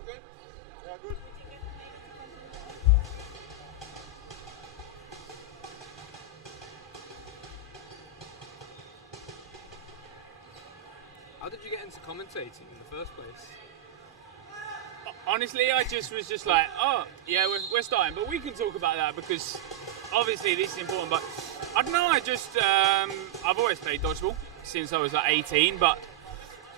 Okay. Yeah, good. How did you get into commentating in the first place? Honestly, I was just like, oh, yeah, we're starting, but we can talk about that because obviously this is important. But I don't know, I've always played dodgeball since I was like 18, but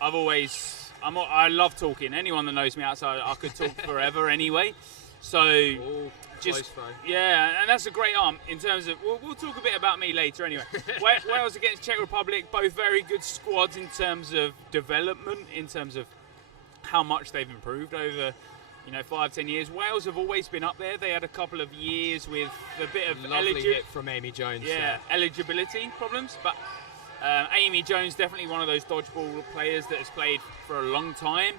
I love talking. Anyone that knows me outside, I could talk forever anyway. So Oh, just close throw. yeah, and that's a great arm in terms of. We'll talk a bit about me later anyway. Wales against Czech Republic, both very good squads in terms of development, in terms of how much they've improved over 5-10 years. Wales have always been up there. They had a couple of years with a bit of Lovely hit from Amy Jones. yeah, eligibility problems, but Amy Jones definitely one of those dodgeball players that has played for a long time,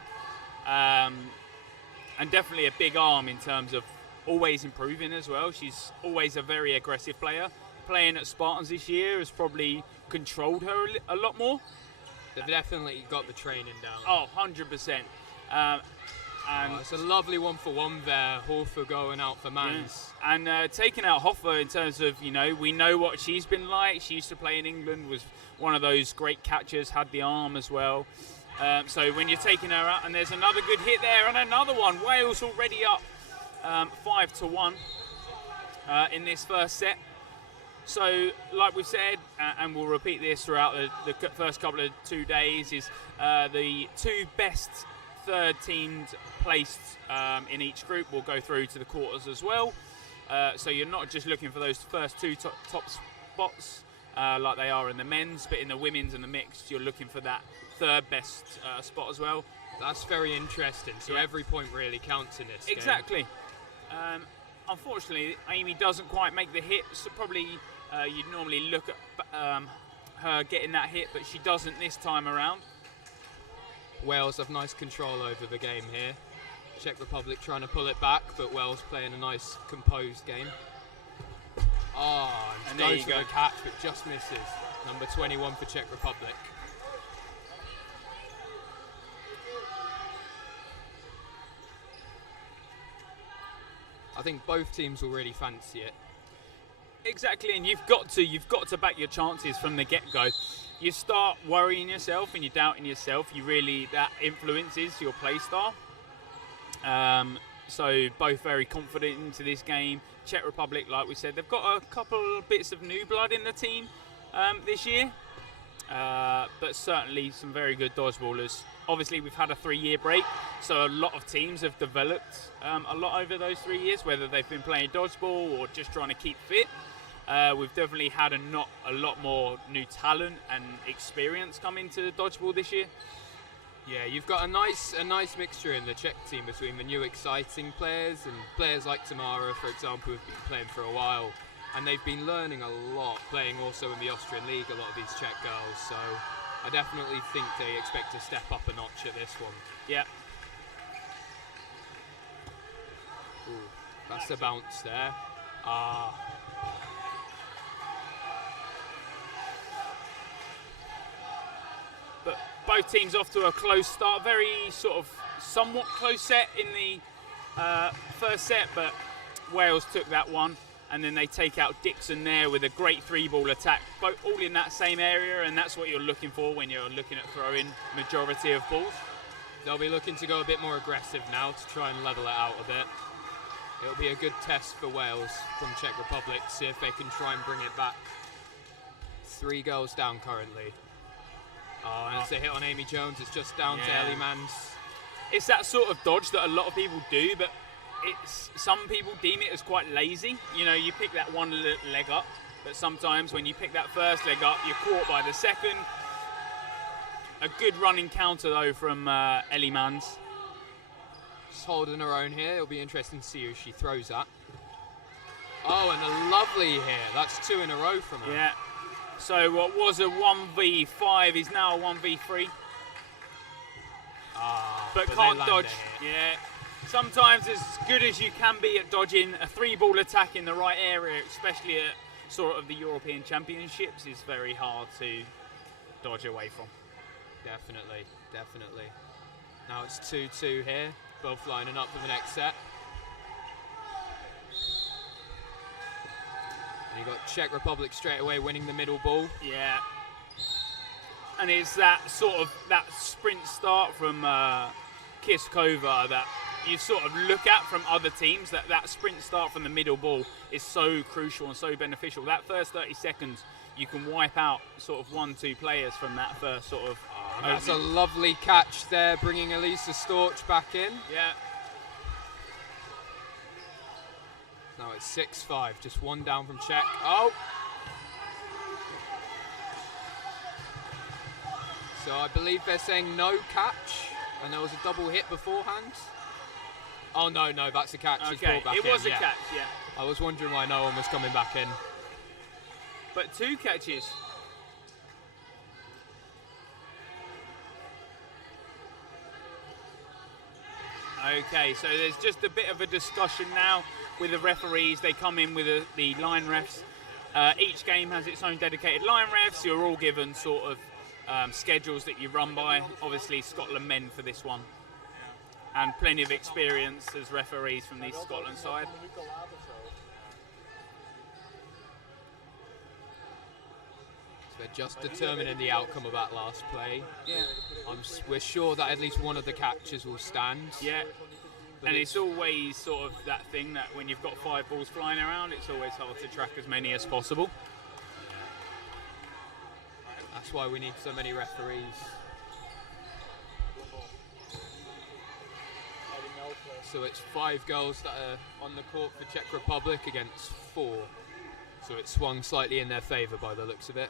and definitely a big arm in terms of always improving as well. She's always a very aggressive player. Playing at Spartans this year has probably controlled her a lot more. They've definitely got the training down. Oh, 100%. And it's a lovely one-for-one there. Hofer going out for Mans. And taking out Hoffer in terms of, we know what she's been like. She used to play in England, was one of those great catchers, had the arm as well. So when you're taking her out, and there's another good hit there, and another one. Wales already up 5-1 in this first set. So, like we've said, and we'll repeat this throughout the first couple of 2 days, is the two best third teams placed in each group will go through to the quarters as well. So you're not just looking for those first two top spots like they are in the men's, but in the women's and the mixed, you're looking for that third best spot as well. That's very interesting. So every point really counts in this game. Exactly. Unfortunately, Amy doesn't quite make the hit, so probably you'd normally look at her getting that hit, but she doesn't this time around. Wales have nice control over the game here. Czech Republic trying to pull it back, but Wales playing a nice composed game. And there goes you for go. the catch, but just misses. Number 21 for Czech Republic. I think both teams will really fancy it. Exactly, and you've got to back your chances from the get-go. You start worrying yourself and you're doubting yourself. That influences your play style. So both very confident into this game. Czech Republic, like we said, they've got a couple of bits of new blood in the team this year, but certainly some very good dodgeballers. Obviously, we've had a 3-year break, so a lot of teams have developed a lot over those 3 years, whether they've been playing dodgeball or just trying to keep fit. We've definitely had a lot more new talent and experience come into dodgeball this year. Yeah, you've got a nice mixture in the Czech team between the new exciting players and players like Tamara, for example, who've been playing for a while, and they've been learning a lot, playing also in the Austrian League, a lot of these Czech girls, so I definitely think they expect to step up a notch at this one. Yeah. Ooh, that's the bounce there. But both teams off to a close start, very sort of somewhat close set in the first set, but Wales took that one, and then they take out Dixon there with a great 3-ball attack, both all in that same area, and that's what you're looking for when you're looking at throwing majority of balls. They'll be looking to go a bit more aggressive now to try and level it out a bit. It'll be a good test for Wales from Czech Republic, see if they can try and bring it back. 3 girls down currently. And it's a hit on Amy Jones. It's just down to Ellie Mans. It's that sort of dodge that a lot of people do, but some people deem it as quite lazy. You pick that one leg up, but sometimes when you pick that first leg up, you're caught by the second. A good running counter though from Ellie Mans. She's holding her own here. It'll be interesting to see who she throws at. Oh, and a lovely hit. That's 2 in a row from her. Yeah. So what was a 1v5 is now a 1v3. But can't dodge. Yeah. Sometimes as good as you can be at dodging, a 3-ball attack in the right area, especially at sort of the European Championships, is very hard to dodge away from. Definitely. Now it's 2-2 here, both lining up for the next set. And you got Czech Republic straight away winning the middle ball. Yeah. And it's that sprint start from Kiskova that you sort of look at from other teams, that sprint start from the middle ball is so crucial and so beneficial. That first 30 seconds, you can wipe out sort of 1-2 players from that first sort of... That's a lovely catch there, bringing Elisa Storch back in. Yeah. Now it's 6-5, just one down from Czech. Oh! So I believe they're saying no catch, and there was a double hit beforehand. Oh no, that's a catch. She's brought back it in, was a catch, yeah. I was wondering why no one was coming back in. But 2 catches. Okay, so there's just a bit of a discussion now with the referees. They come in with the line refs. Each game has its own dedicated line refs. You're all given sort of schedules that you run by. Obviously, Scotland men for this one. And plenty of experience as referees from the Scotland side. So they're just determining the outcome of that last play. Yeah. We're sure that at least one of the catches will stand. Yeah. And it's always sort of that thing that when you've got 5 balls flying around, it's always hard to track as many as possible. That's why we need so many referees. So it's 5 girls that are on the court for Czech Republic against 4. So it swung slightly in their favour by the looks of it.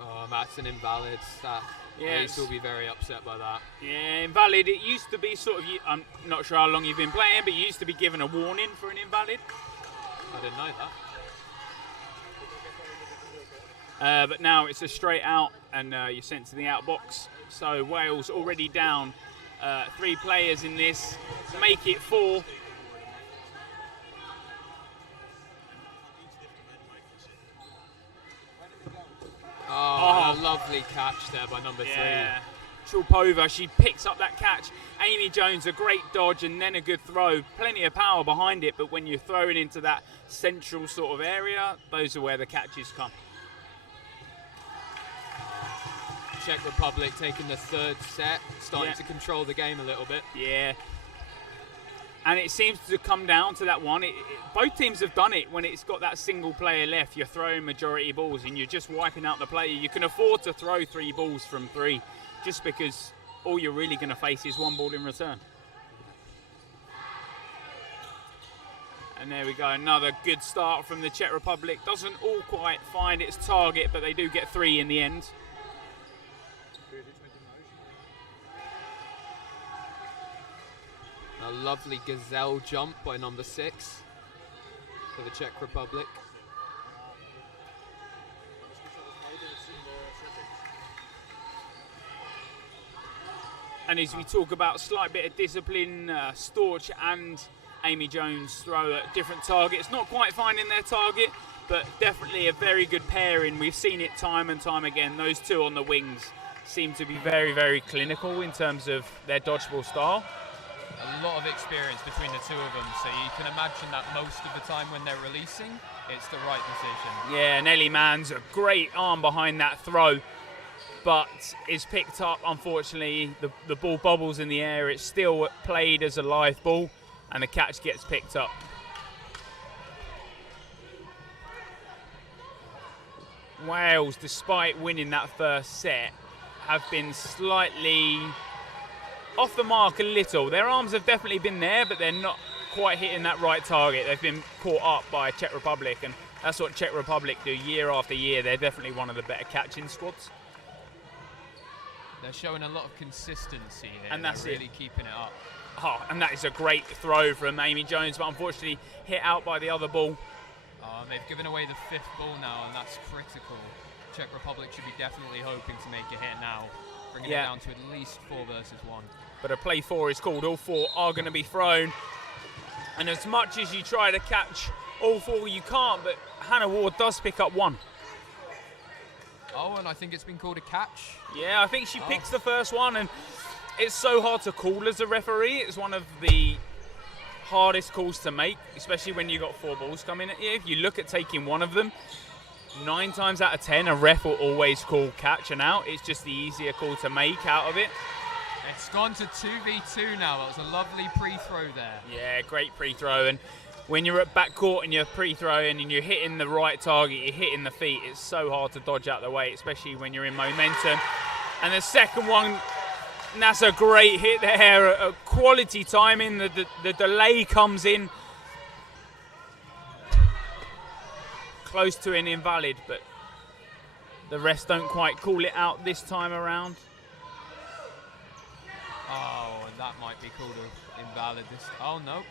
Oh, that's an invalid. Elise will be very upset by that. Yeah, invalid. It used to be sort of, I'm not sure how long you've been playing, but you used to be given a warning for an invalid. I didn't know that. But now it's a straight out and you're sent to the out box. So Wales already down 3 players in this, make it 4. Oh, a lovely catch there by number 3. Chulpova, she picks up that catch. Amy Jones, a great dodge and then a good throw. Plenty of power behind it, but when you're throwing into that central sort of area, those are where the catches come. Czech Republic taking the 3rd set, starting to control the game a little bit. Yeah. And it seems to come down to that one. Both teams have done it when it's got that single player left. You're throwing majority balls and you're just wiping out the player. You can afford to throw 3 balls from 3 just because all you're really going to face is 1 ball in return. And there we go, another good start from the Czech Republic. Doesn't all quite find its target, but they do get 3 in the end. A lovely gazelle jump by number 6 for the Czech Republic. And as we talk about slight bit of discipline, Storch and Amy Jones throw at different targets. Not quite finding their target, but definitely a very good pairing. We've seen it time and time again. Those 2 on the wings seem to be very, very clinical in terms of their dodgeball style. A lot of experience between the 2 of them, so you can imagine that most of the time when they're releasing, it's the right decision. Yeah, and Ellie Mann's a great arm behind that throw, but is picked up, unfortunately. The ball bobbles in the air. It's still played as a live ball, and the catch gets picked up. Wales, despite winning that first set, have been slightly off the mark a little. Their arms have definitely been there, but they're not quite hitting that right target. They've been caught up by Czech Republic, and that's what Czech Republic do year after year. They're definitely one of the better catching squads. They're showing a lot of consistency here, and that's really keeping it up. Oh, and that is a great throw from Amy Jones, but unfortunately hit out by the other ball. They've given away the 5th ball now, and that's critical. Czech Republic should be definitely hoping to make a hit now, bringing it down to at least 4 versus 1. But a play 4 is called. All 4 are going to be thrown. And as much as you try to catch all 4, you can't, but Hannah Ward does pick up 1. Oh, and I think it's been called a catch. Yeah, I think she picks the first one, and it's so hard to call as a referee. It's one of the hardest calls to make, especially when you've got 4 balls coming at you. If you look at taking one of them, 9 times out of 10, a ref will always call catch and out. It's just the easier call to make out of it. It's gone to 2v2 now. That was a lovely pre-throw there. Yeah, great pre-throw. And when you're at back court and you're pre-throwing and you're hitting the right target, you're hitting the feet, it's so hard to dodge out the way, especially when you're in momentum. And the second one, that's a great hit there, a quality timing. The delay comes in close to an invalid, but the refs don't quite call it out this time around. Oh, and that might be called an invalid. Oh, no.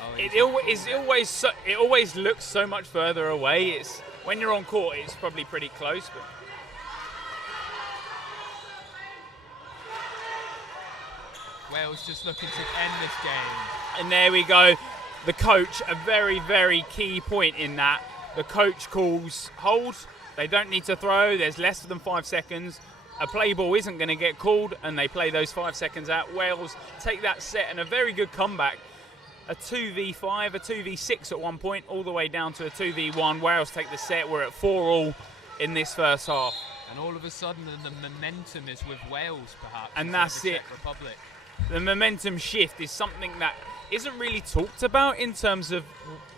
Oh, It always looks so much further away. It's when you're on court, it's probably pretty close. But Wales just looking to end this game. And there we go. The coach, a very, very key point in that. The coach calls hold. They don't need to throw. There's less than 5 seconds. A play ball isn't going to get called, and they play those 5 seconds out. Wales take that set, and a very good comeback. A 2v5, a 2v6 at one point, all the way down to a 2v1. Wales take the set. We're at 4-all in this first half. And all of a sudden, the momentum is with Wales, perhaps. And that's it. Czech Republic. The momentum shift is something that isn't really talked about in terms of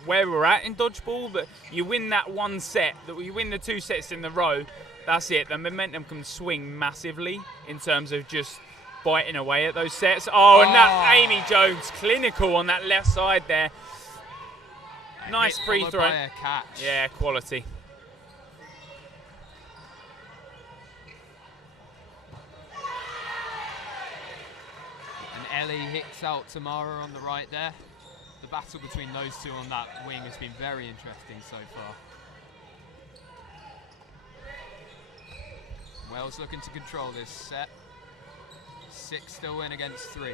where we're at in dodgeball, but you win that one set, that you win the 2 sets in the row, that's it. The momentum can swing massively in terms of just biting away at those sets. Oh, and that Amy Jones, clinical on that left side there. Nice free throw. By a catch. Yeah, quality. And Ellie hits out Tamara on the right there. The battle between those two on that wing has been very interesting so far. Wales looking to control this set. 6 still win against 3.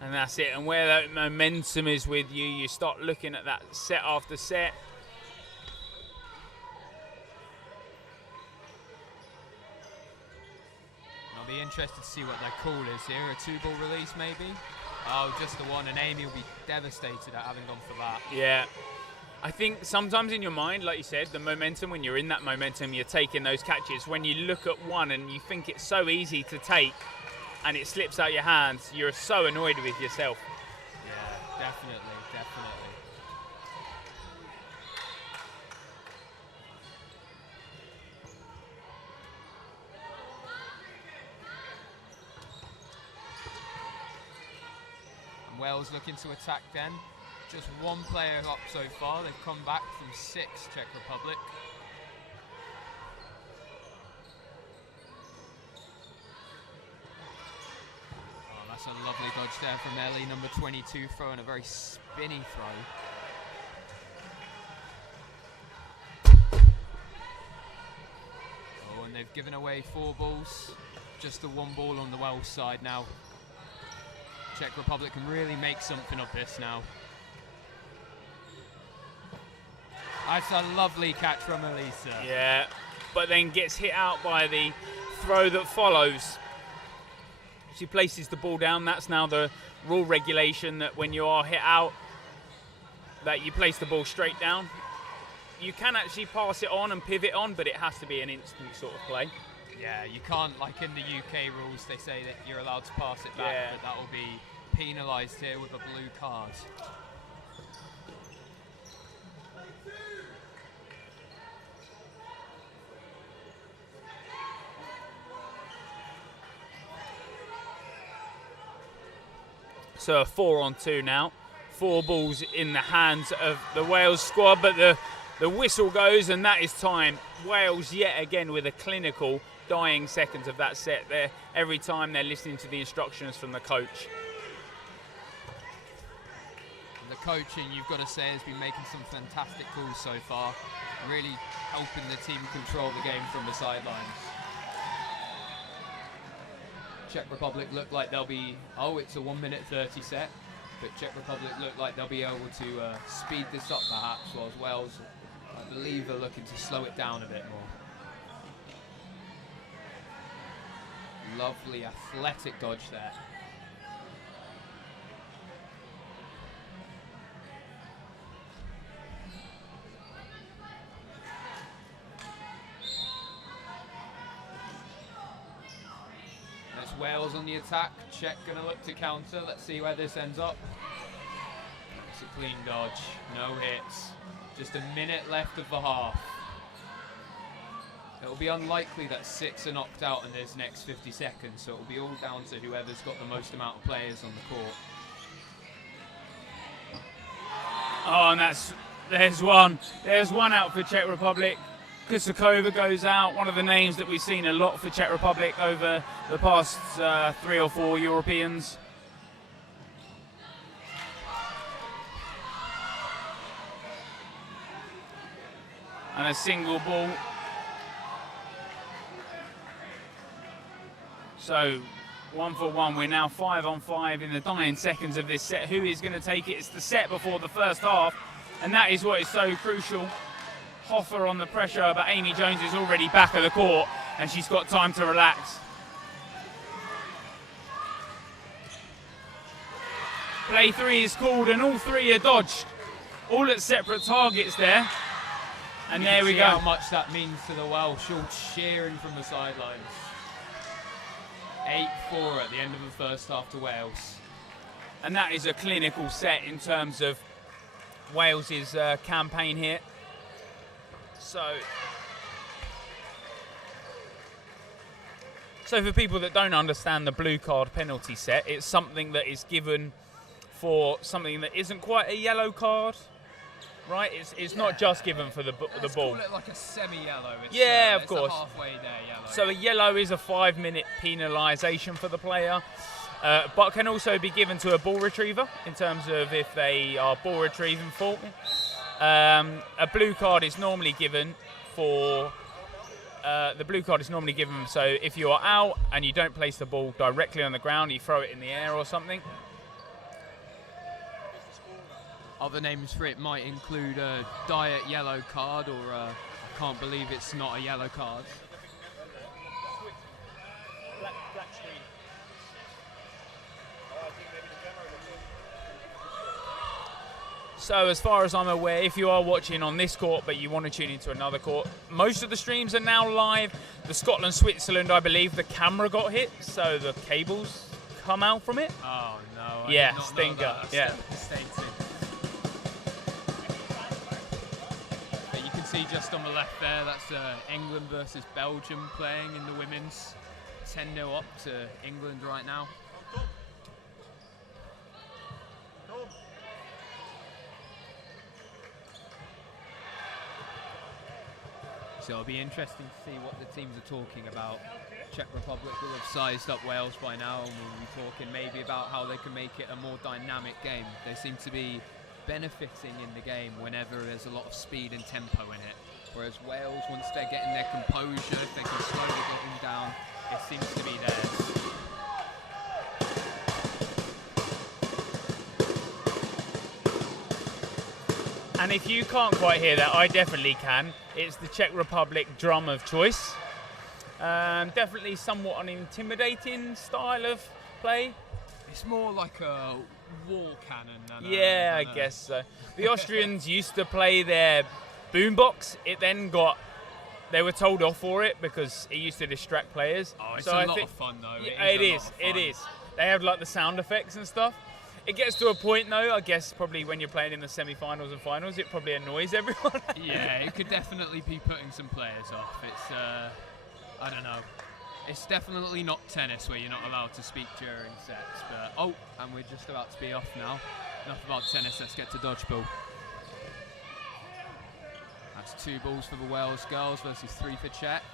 And that's it. And where that momentum is with you, you start looking at that set after set. I'll be interested to see what their call is here. A 2-ball release maybe? Oh, just the one, and Amy will be devastated at having gone for that. Yeah. I think sometimes in your mind, like you said, the momentum, when you're in that momentum, you're taking those catches. When you look at one and you think it's so easy to take and it slips out your hands, you're so annoyed with yourself. Yeah, definitely. And Wales looking to attack then. Just one player up so far. They've come back from 6, Czech Republic. Oh, that's a lovely dodge there from Ellie, number 22, throwing a very spinny throw. Oh, and they've given away 4 balls. Just the 1 ball on the Welsh side now. Czech Republic can really make something of this now. That's a lovely catch from Elisa. Yeah, but then gets hit out by the throw that follows. She places the ball down. That's now the rule regulation, that when you are hit out, that you place the ball straight down. You can actually pass it on and pivot on, but it has to be an instant sort of play. Yeah, you can't, like in the UK rules, they say that you're allowed to pass it back, but that will be penalised here with a blue card. So a 4-on-2 now. 4 balls in the hands of the Wales squad, but the whistle goes, and that is time. Wales yet again with a clinical dying seconds of that set there. Every time they're listening to the instructions from the coach. And the coaching, you've got to say, has been making some fantastic calls so far. Really helping the team control the game from the sidelines. Czech Republic look like they'll be, it's a 1 minute 30 set, but Czech Republic look like they'll be able to speed this up perhaps, whilst Wales, I believe, are looking to slow it down a bit more. Lovely athletic dodge there. That's Wales on the attack. Czech going to look to counter. Let's see where this ends up. It's a clean dodge. No hits. Just a minute left of the half. It'll be unlikely that 6 are knocked out in this next 50 seconds, so it'll be all down to whoever's got the most amount of players on the court. Oh, and there's one. There's one out for Czech Republic. Kusakova goes out, one of the names that we've seen a lot for Czech Republic over the past 3 or 4 Europeans. And a single ball. So 1 for 1, we're now 5 on 5 in the dying seconds of this set. Who is going to take it? It's the set before the first half, and that is what is so crucial. Hoffer on the pressure, but Amy Jones is already back of the court, and she's got time to relax. Play 3 is called, and all 3 are dodged. All at separate targets there. And there we go. How much that means to the Welsh, all cheering from the sidelines. 8-4 at the end of the first half to Wales. And that is a clinical set in terms of Wales's campaign here. So for people that don't understand the blue card penalty set, it's something that is given for something that isn't quite a yellow card, right? It's not just given for the ball. Let's call it like a semi-yellow. Of it's course. A halfway there yellow. So a yellow is a 5-minute penalisation for the player, but can also be given to a ball retriever in terms of if they are ball retrieving fault. A blue card is normally given for so if you are out and you don't place the ball directly on the ground, you throw it in the air or something. Other names for it might include a diet yellow card, or I can't believe it's not a yellow card. Black screen. So as far as I'm aware, if you are watching on this court but you want to tune into another court, most of the streams are now live. The Scotland-Switzerland, I believe the camera got hit, so the cables come out from it. Oh no, yeah, stinker. Yeah. But you can see just on the left there, that's England versus Belgium playing in the women's. 10-0 up to England right now. So it'll be interesting to see what the teams are talking about. Czech Republic will have sized up Wales by now, and we'll be talking maybe about how they can make it a more dynamic game. They seem to be benefiting in the game whenever there's a lot of speed and tempo in it. Whereas Wales, once they're getting their composure, if they can slowly get them down, it seems to be theirs. And if you can't quite hear that, I definitely can. It's the Czech Republic drum of choice. Definitely somewhat an intimidating style of play. It's more like a wall cannon than I guess so. The Austrians used to play their boombox. It then they were told off for it because it used to distract players. Oh, it's so a lot of fun though. It is. They have like the sound effects and stuff. It gets to a point though, I guess probably when you're playing in the semi-finals and finals, it probably annoys everyone. Yeah, it could definitely be putting some players off. It's, I don't know. It's definitely not tennis where you're not allowed to speak during sets. But and we're just about to be off now. Enough about tennis, let's get to dodgeball. That's 2 balls for the Wales girls versus 3 for Czech.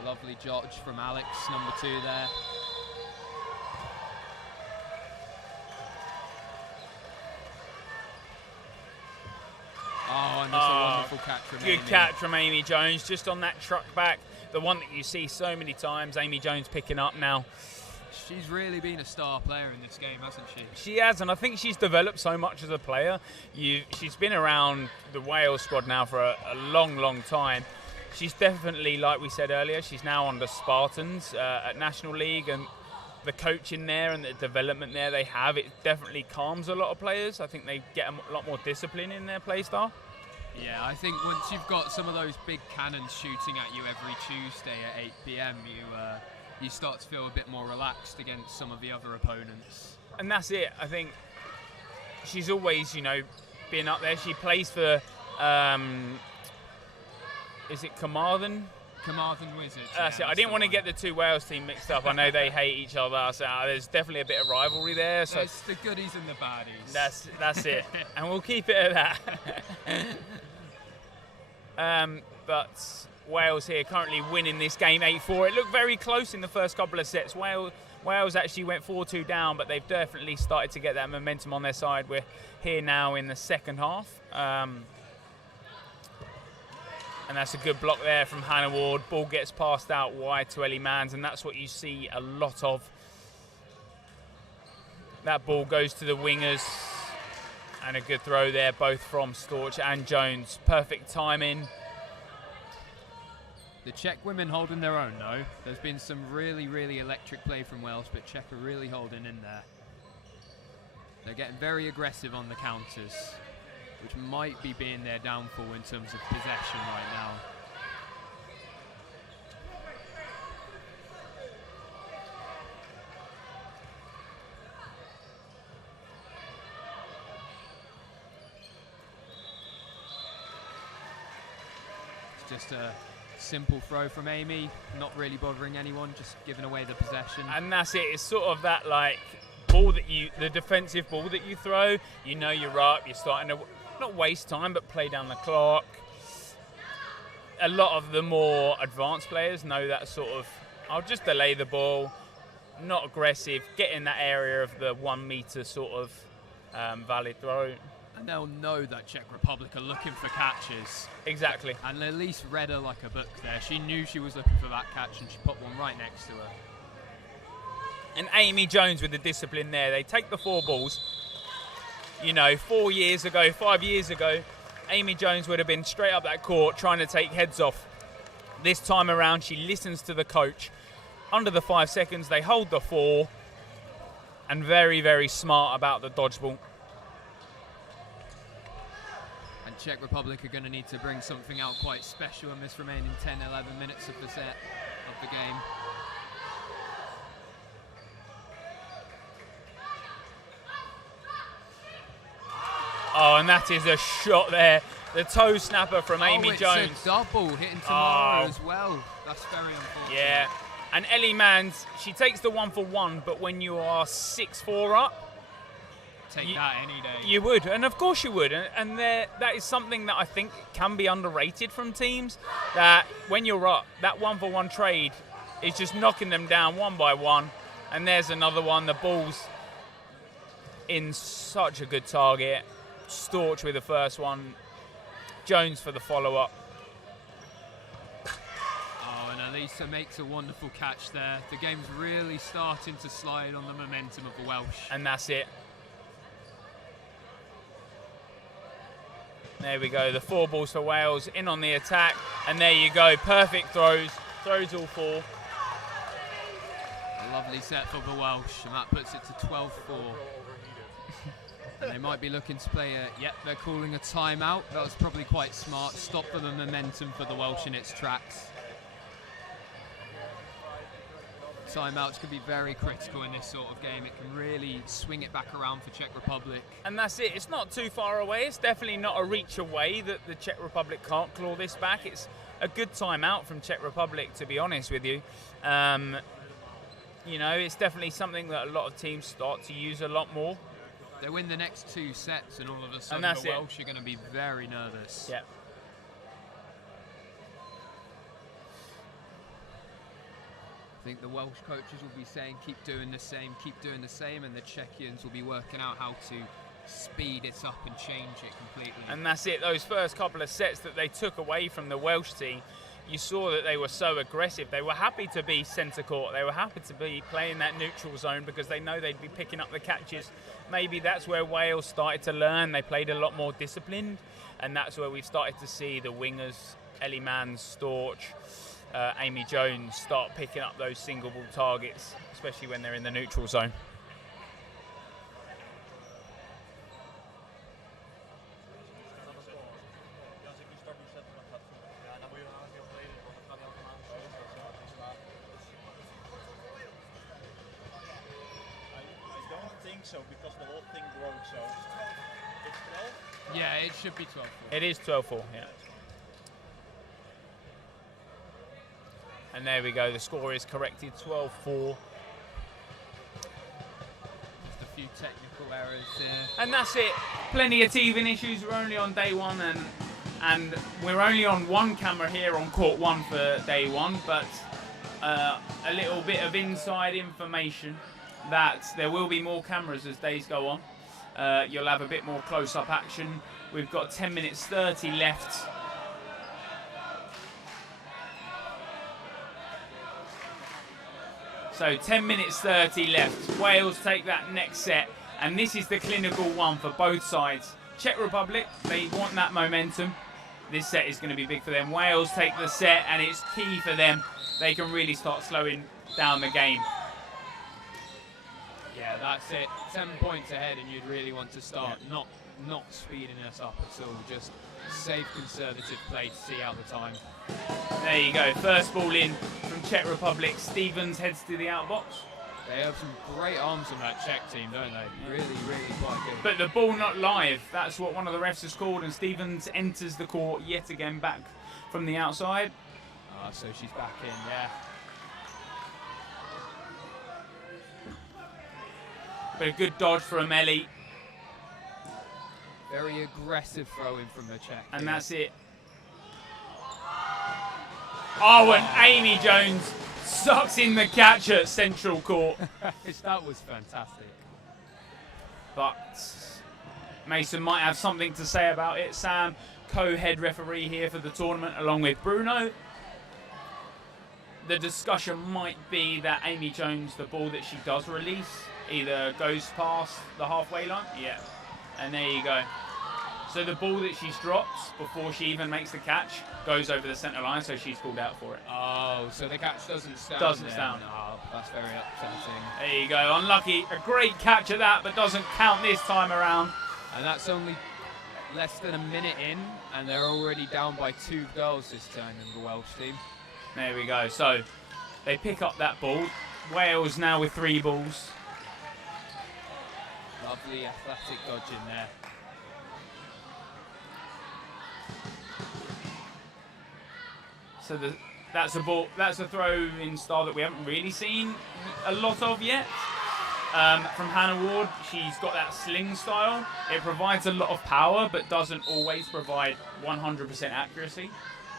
A lovely dodge from Alex, number 2 there. Oh, and there's a Beautiful catch from Good Amy. catch from Amy Jones, just on that truck back. The one that you see so many times, Amy Jones picking up now. She's really been a star player in this game, hasn't she? She has, and I think she's developed so much as a player. She's been around the Wales squad now for a long, long time. She's definitely, like we said earlier, she's now on the Spartans at National League, and the coaching there and the development there they have, it definitely calms a lot of players. I think they get a lot more discipline in their play style. Yeah, I think once you've got some of those big cannons shooting at you every Tuesday at 8 p.m, you start to feel a bit more relaxed against some of the other opponents. And that's it. I think she's always, been up there. She plays for, is it Carmarthen? Carmarthen Wizards. That's it. I didn't want to get the two Wales team mixed up. I know they hate each other, so there's definitely a bit of rivalry there. So there's the goodies and the baddies. That's it, and we'll keep it at that. But Wales here currently winning this game 8-4. It looked very close in the first couple of sets. Wales actually went 4-2 down, but they've definitely started to get that momentum on their side. We're here now in the second half. And that's a good block there from Hannah Ward. Ball gets passed out wide to Ellie Manns, and that's what you see a lot of. That ball goes to the wingers. And a good throw there, both from Storch and Jones. Perfect timing. The Czech women holding their own, though. There's been some really, really electric play from Wales, but Czech are really holding in there. They're getting very aggressive on the counters, which might be being their downfall in terms of possession right now. It's just a simple throw from Amy, not really bothering anyone, just giving away the possession. And that's it. It's sort of that ball that the defensive ball that you throw. You're up. You're starting to not waste time, but play down the clock. A lot of the more advanced players know that sort of, I'll just delay the ball, not aggressive, get in that area of the 1 meter sort of valid throw. And they'll know that Czech Republic are looking for catches. Exactly. And Elise read her like a book there. She knew she was looking for that catch, and she put one right next to her. And Amy Jones with the discipline there. They take the 4 balls. 4 years ago, 5 years ago, Amy Jones would have been straight up that court trying to take heads off. This time around, she listens to the coach. Under the 5 seconds, they hold the 4. And very, very smart about the dodgeball. And Czech Republic are going to need to bring something out quite special in this remaining 10-11 minutes of the set of the game. Oh, and that is a shot there. The toe snapper from Amy Jones. It's a double hitting Tamara as well. That's very unfortunate. Yeah. And Ellie Manns, she takes the 1-for-1, but when you are 6-4 up, take that any day. You would, and of course you would. And that is something that I think can be underrated from teams, that when you're up, that 1-for-1 trade is just knocking them down one by one. And there's another one. The ball's in such a good target. Storch with the first one. Jones for the follow-up. Oh, and Elisa makes a wonderful catch there. The game's really starting to slide on the momentum of the Welsh. And that's it. There we go, the 4 balls for Wales in on the attack, and there you go, perfect throws all 4. A lovely set for the Welsh, and that puts it to 12-4. And they might be looking to play they're calling a timeout. That was probably quite smart, stop the momentum for the Welsh in its tracks. Timeouts can be very critical in this sort of game. It can really swing it back around for Czech Republic. And that's it. It's not too far away. It's definitely not a reach away that the Czech Republic can't claw this back. It's a good timeout from Czech Republic, to be honest with you. It's definitely something that a lot of teams start to use a lot more. They win the next 2 sets, and all of a sudden the Welsh are going to be very nervous. Yeah. I think the Welsh coaches will be saying, keep doing the same, and the Czechians will be working out how to speed it up and change it completely. And that's it. Those first couple of sets that they took away from the Welsh team, you saw that they were so aggressive. They were happy to be centre court. They were happy to be playing that neutral zone because they know they'd be picking up the catches. Maybe that's where Wales started to learn. They played a lot more disciplined, and that's where we've started to see the wingers, Ellie Manns, Storch, Amy Jones, start picking up those single ball targets, especially when they're in the neutral zone. So because the whole thing broke, so it's 12? Yeah, it should be 12-4. It is 12-4, yeah. And there we go, the score is corrected, 12-4. Just a few technical errors there. And that's it. Plenty of teething issues. We're only on day one, and we're only on one camera here on court one for day one, but a little bit of inside information that there will be more cameras as days go on. You'll have a bit more close-up action. We've got 10 minutes 30 left. So 10 minutes 30 left. Wales take that next set, and this is the clinical one for both sides. Czech Republic, they want that momentum. This set is going to be big for them. Wales take the set, and it's key for them. They can really start slowing down the game. Yeah, that's it. 10 points ahead, and you'd really want to start not speeding us up at all. Just safe, conservative play to see out the time. There you go. First ball in from Czech Republic. Stevens heads to the outbox. They have some great arms on that Czech team, don't they? Really, really quite good. But the ball not live. That's what one of the refs has called, and Stevens enters the court yet again back from the outside. So she's back in, yeah. But a good dodge from Ellie. Very aggressive throwing from the Czech. And that's it. Oh, and Amy Jones sucks in the catch at central court. That was fantastic. But Mason might have something to say about it. Sam, co-head referee here for the tournament, along with Bruno. The discussion might be that Amy Jones, the ball that she does release, either goes past the halfway line. Yeah. And there you go. So the ball that she's dropped before she even makes the catch goes over the centre line, so she's called out for it. Oh, so the catch doesn't stand. Doesn't stand. Oh, that's very upsetting. There you go. Unlucky. A great catch at that, but doesn't count this time around. And that's only less than a minute in, and they're already down by 2 goals this time in the Welsh team. There we go. So they pick up that ball. Wales now with 3 balls. Lovely athletic dodge in there. So that's a ball. That's a throw-in style that we haven't really seen a lot of yet. From Hannah Ward, she's got that sling style. It provides a lot of power, but doesn't always provide 100% accuracy.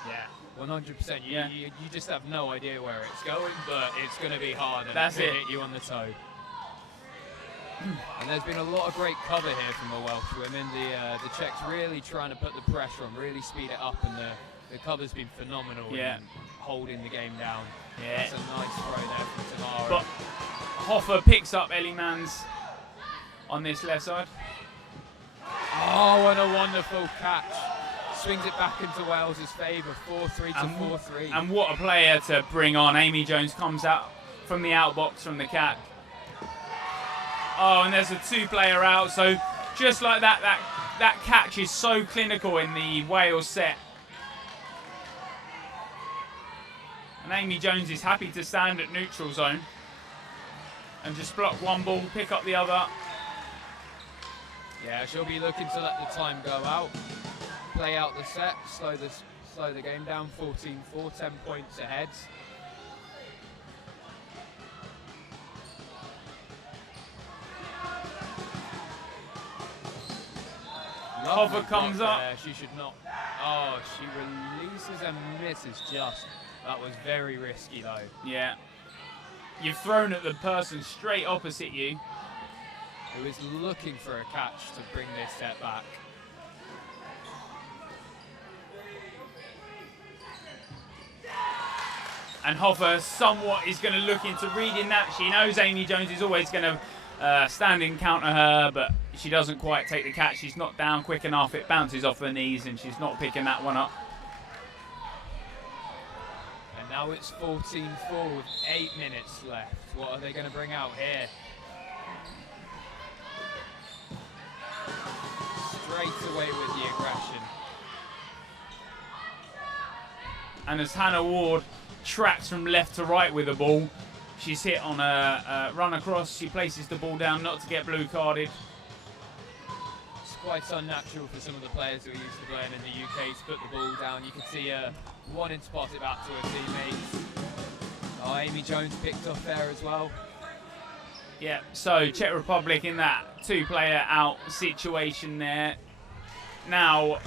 Yeah, 100%. You just have no idea where it's going, but it's going to be hard and That's it it. hit you on the toe. And there's been a lot of great cover here from the Welsh women. The Czechs really trying to put the pressure on, really speed it up, and the cover's been phenomenal in holding the game down. Yeah. That's a nice throw there from Tamara. But Hoffer picks up Ellie Manns on this left side. Oh, what a wonderful catch. Swings it back into Wales' favour, 4-3 to 4-3. And what a player to bring on. Amy Jones comes out from the outbox from the cat. Oh, and there's a 2-player out. So just like that, that catch is so clinical in the Wales set. And Amy Jones is happy to stand at neutral zone and just block one ball, pick up the other. Yeah, she'll be looking to let the time go out, play out the set, slow the game down. 14-4, 10 points ahead. Hoffer comes up. She should not. Oh, she releases and misses just. That was very risky though. Yeah. You've thrown at the person straight opposite you. who is looking for a catch to bring this set back. And Hoffa somewhat is going to look into reading that. She knows Amy Jones is always going to stand and counter her, but she doesn't quite take the catch. She's not down quick enough. It bounces off her knees, and she's not picking that one up. And now it's 14-4 with 8 minutes left. What are they going to bring out here? Straight away with the aggression. And as Hannah Ward tracks from left to right with the ball, she's hit on a run across. She places the ball down not to get blue carded. It's quite unnatural for some of the players who are used to playing in the UK to put the ball down. You can see wanting to pass it back to her teammates. Oh, Amy Jones picked up there as well. Yeah, so Czech Republic in that 2-player out situation there. Now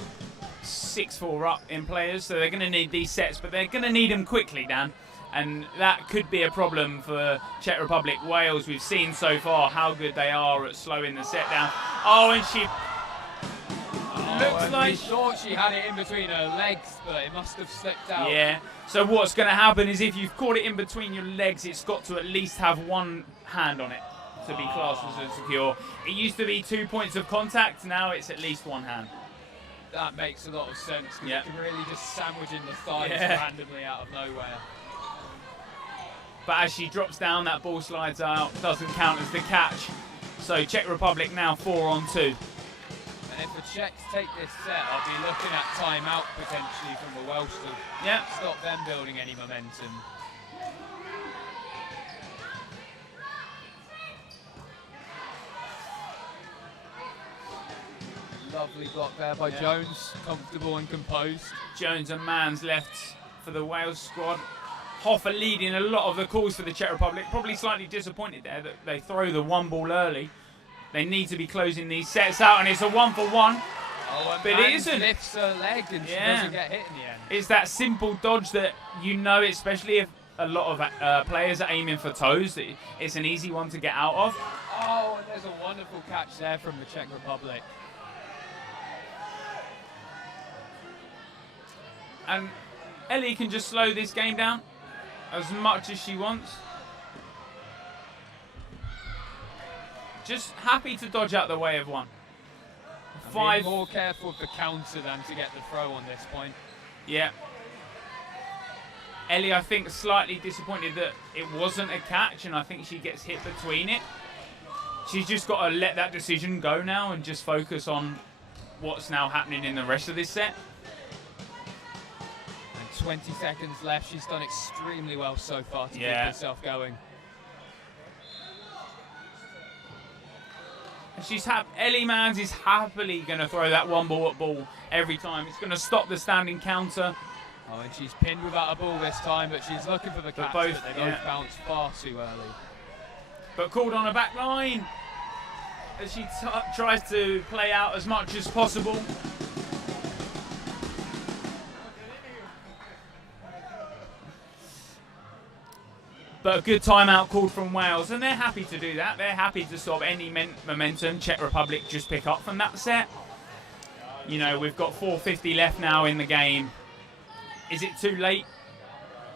6-4 up in players, so they're going to need these sets, but they're going to need them quickly, Dan. And that could be a problem for Czech Republic. Wales, we've seen so far how good they are at slowing the set down. Oh, and she looks like we thought she had it in between her legs, but it must have slipped out. Yeah. So what's going to happen is if you've caught it in between your legs, it's got to at least have one hand on it to be classed as a secure. It used to be 2 points of contact. Now it's at least one hand. That makes a lot of sense, because Yeah. it can really just sandwich in the thighs randomly out of nowhere. But as she drops down, that ball slides out, doesn't count as the catch. So Czech Republic now 4-on-2. And if the Czechs take this set, I'll be looking at timeout potentially from the Welsh to stop them building any momentum. Lovely block there by Jones, comfortable and composed. Jones and Manns left for the Wales squad. Hoffa leading a lot of the calls for the Czech Republic. Probably slightly disappointed there that they throw the one ball early. They need to be closing these sets out, and it's a 1-for-1. Oh, but it isn't. Lifts her leg and she doesn't get hit in the end. It's that simple dodge that you know, especially if a lot of players are aiming for toes, it's an easy one to get out of. Oh, and there's a wonderful catch there from the Czech Republic. And Ellie can just slow this game down as much as she wants. Just happy to dodge out the way of one. Being more careful of the counter than to get the throw on this point. Yeah. Ellie, I think, slightly disappointed that it wasn't a catch, and I think she gets hit between it. She's just got to let that decision go now and just focus on what's now happening in the rest of this set. 20 seconds left. She's done extremely well so far to keep herself going. Ellie Manns is happily going to throw that one ball at ball every time. It's going to stop the standing counter. Oh, and she's pinned without a ball this time, but she's looking for the catch, but they both bounce far too early. But called on a back line as she tries to play out as much as possible. But a good timeout called from Wales, and they're happy to do that. They're happy to stop any momentum Czech Republic just pick up from that set. You know, we've got 4:50 left now in the game. Is it too late?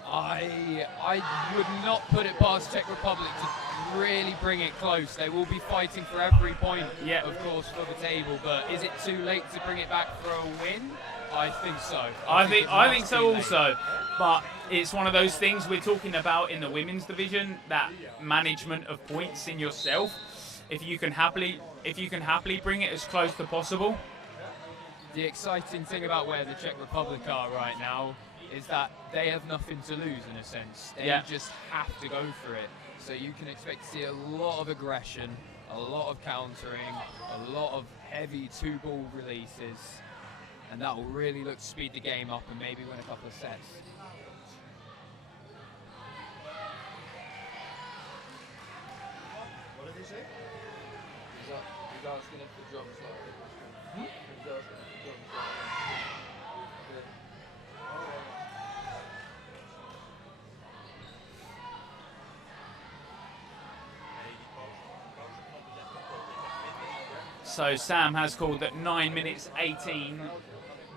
I would not put it past Czech Republic to really bring it close. They will be fighting for every point, of course, for the table. But is it too late to bring it back for a win? I think so. I think so also. But it's one of those things we're talking about in the women's division, that management of points in yourself. If you can happily bring it as close to possible. The exciting thing about where the Czech Republic are right now is that they have nothing to lose in a sense. They just have to go for it. So you can expect to see a lot of aggression, a lot of countering, a lot of heavy 2-ball releases, and that will really look to speed the game up and maybe win a couple of sets. What did he say? He's asking if the drums like it. He's asking if the drums like it. So Sam has called that 9 minutes 18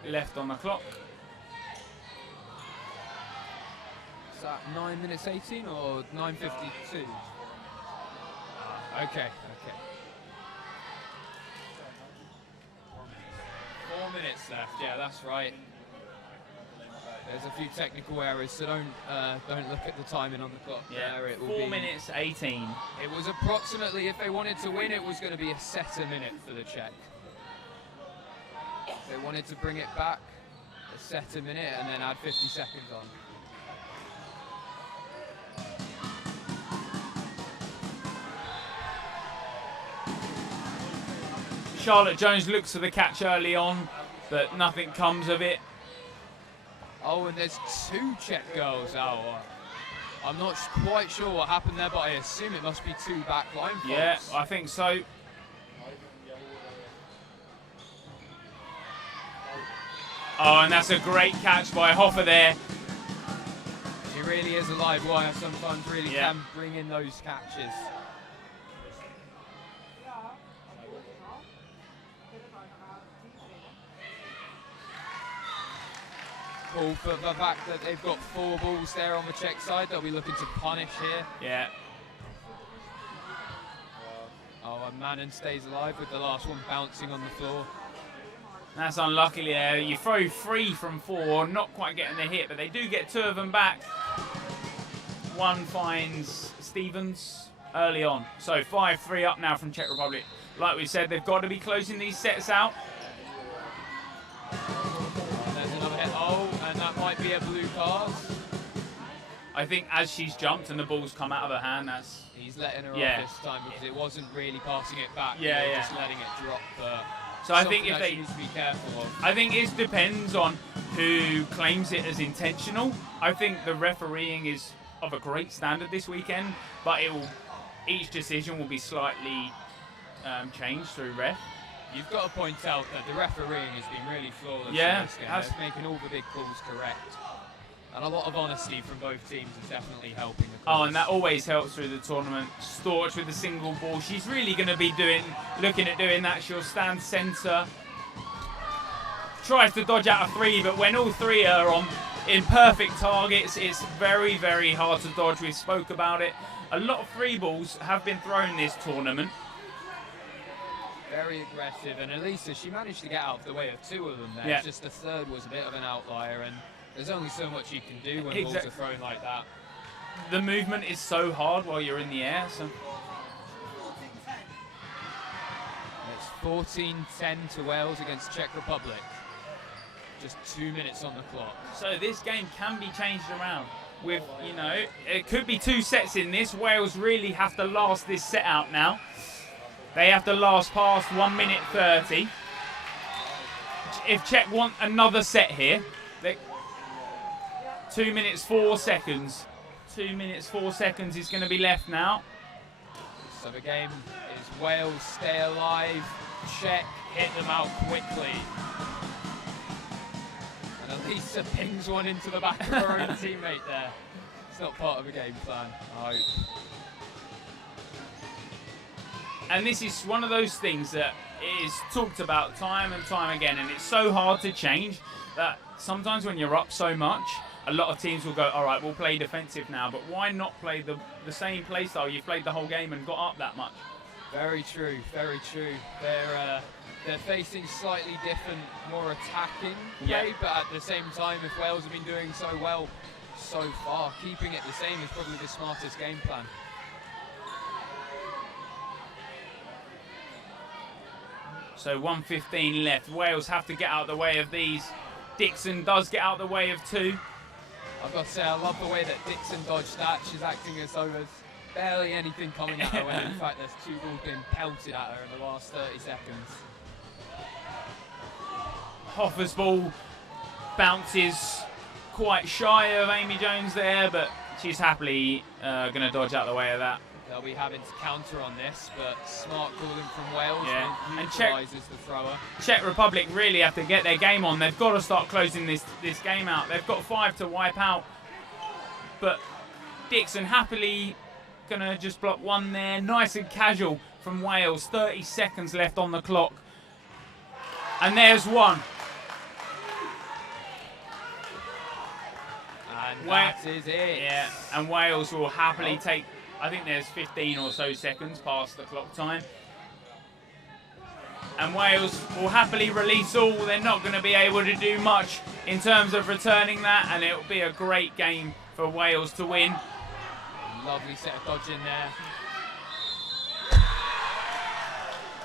left on the clock. Is that 9 minutes 18 or 9:52? Okay. 4 minutes left. Yeah, that's right. There's a few technical errors, so don't look at the timing on the clock. Yeah, there. It will 4 be, minutes 18. It was approximately, if they wanted to win, it was going to be a set a minute for the Czech. If they wanted to bring it back, a set a minute, and then add 50 seconds on. Charlotte Jones looks for the catch early on, but nothing comes of it. Oh, and there's 2 Czech girls out. I'm not quite sure what happened there, but I assume it must be 2 back line folks. Yeah, I think so. Oh, and that's a great catch by Hoffer there. She really is a live wire. Sometimes really can bring in those catches. Cool for the fact that they've got 4 balls there on the Czech side. They'll be looking to punish here. Yeah. Oh, and Manon stays alive with the last one bouncing on the floor. That's unlucky there. You throw 3 from 4, not quite getting the hit, but they do get 2 of them back. 1 finds Stevens early on. So 5-3 up now from Czech Republic. Like we said, they've got to be closing these sets out. There's another hit. Oh, and that might be a blue card. I think as she's jumped and the ball's come out of her hand, that's... He's letting her off this time because it wasn't really passing it back. Just letting it drop. So I think if they need to be careful of. I think it depends on who claims it as intentional. I think the refereeing is of a great standard this weekend, but each decision will be slightly changed through ref. You've got to point out that the refereeing has been really flawless in this game. They're making all the big calls correct. And a lot of honesty from both teams is definitely helping the cause. Oh, and that always helps through the tournament. Storch with a single ball. She's really going to be looking at doing that. She'll stand centre. Tries to dodge out of 3, but when all 3 are in perfect targets, it's very, very hard to dodge. We spoke about it. A lot of 3 balls have been thrown this tournament. Very aggressive, and Elisa, she managed to get out of the way of 2 of them there. Yeah. It's just the 3rd was a bit of an outlier, and there's only so much you can do when balls are thrown like that. The movement is so hard while you're in the air. So. It's 14-10 to Wales against Czech Republic. Just 2 minutes on the clock. So this game can be changed around. With, it could be 2 sets in this. Wales really have to last this set out now. They have to last past 1 minute 30. If Czech want another set here, 2 minutes 4 seconds. 2 minutes 4 seconds is going to be left now. So the game is Wales stay alive, Czech hit them out quickly. And Elisa pings one into the back of her own teammate there. It's not part of a game plan, I hope. And this is one of those things that is talked about time and time again, and it's so hard to change that sometimes when you're up so much, a lot of teams will go, all right, we'll play defensive now, but why not play the same play style? You've played the whole game and got up that much. Very true, very true. They're facing slightly different, more attacking play, but at the same time, if Wales have been doing so well so far, keeping it the same is probably the smartest game plan. So 1:15 left. Wales have to get out of the way of these. Dixon does get out of the way of 2. I've got to say, I love the way that Dixon dodged that. She's acting as though there's barely anything coming at her, when in fact there's 2 balls being pelted at her in the last 30 seconds. Hoffer's ball bounces quite shy of Amy Jones there, but she's happily going to dodge out of the way of that. They'll be having to counter on this, but smart calling from Wales. Yeah. And Czech, the thrower. Czech Republic really have to get their game on. They've got to start closing this game out. They've got 5 to wipe out. But Dixon happily going to just block one there. Nice and casual from Wales. 30 seconds left on the clock. And there's one. And that is it. Yeah, and Wales will happily take, I think there's 15 or so seconds past the clock time. And Wales will happily release all. They're not going to be able to do much in terms of returning that, and it'll be a great game for Wales to win. Lovely set of dodging there.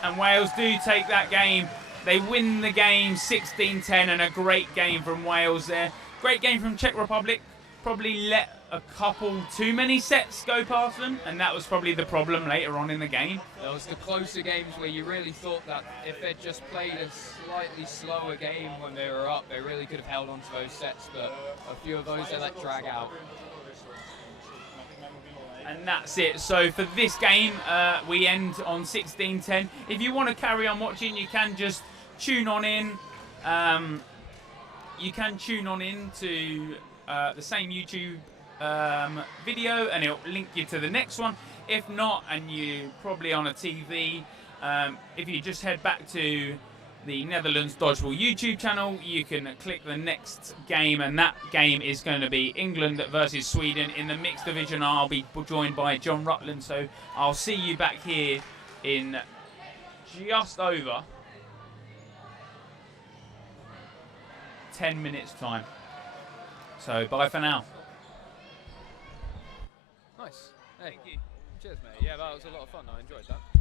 And Wales do take that game. They win the game 16-10, and a great game from Wales there. Great game from Czech Republic. Probably let a couple too many sets go past them, and that was probably the problem later on in the game. There was the closer games where you really thought that if they'd just played a slightly slower game when they were up, they really could have held on to those sets, but a few of those they let drag out. And that's it. So for this game, we end on 16-10. If you want to carry on watching, you can just tune on in. You can tune on in to the same YouTube video, and it'll link you to the next one. If not, and you're probably on a TV, if you just head back to the Netherlands Dodgeball YouTube channel, you can click the next game, and that game is going to be England versus Sweden in the mixed division. I'll be joined by John Rutland, so I'll see you back here in just over 10 minutes time. So bye for now. Nice. Hey, cheers, mate. Yeah, that was a lot of fun. I enjoyed that.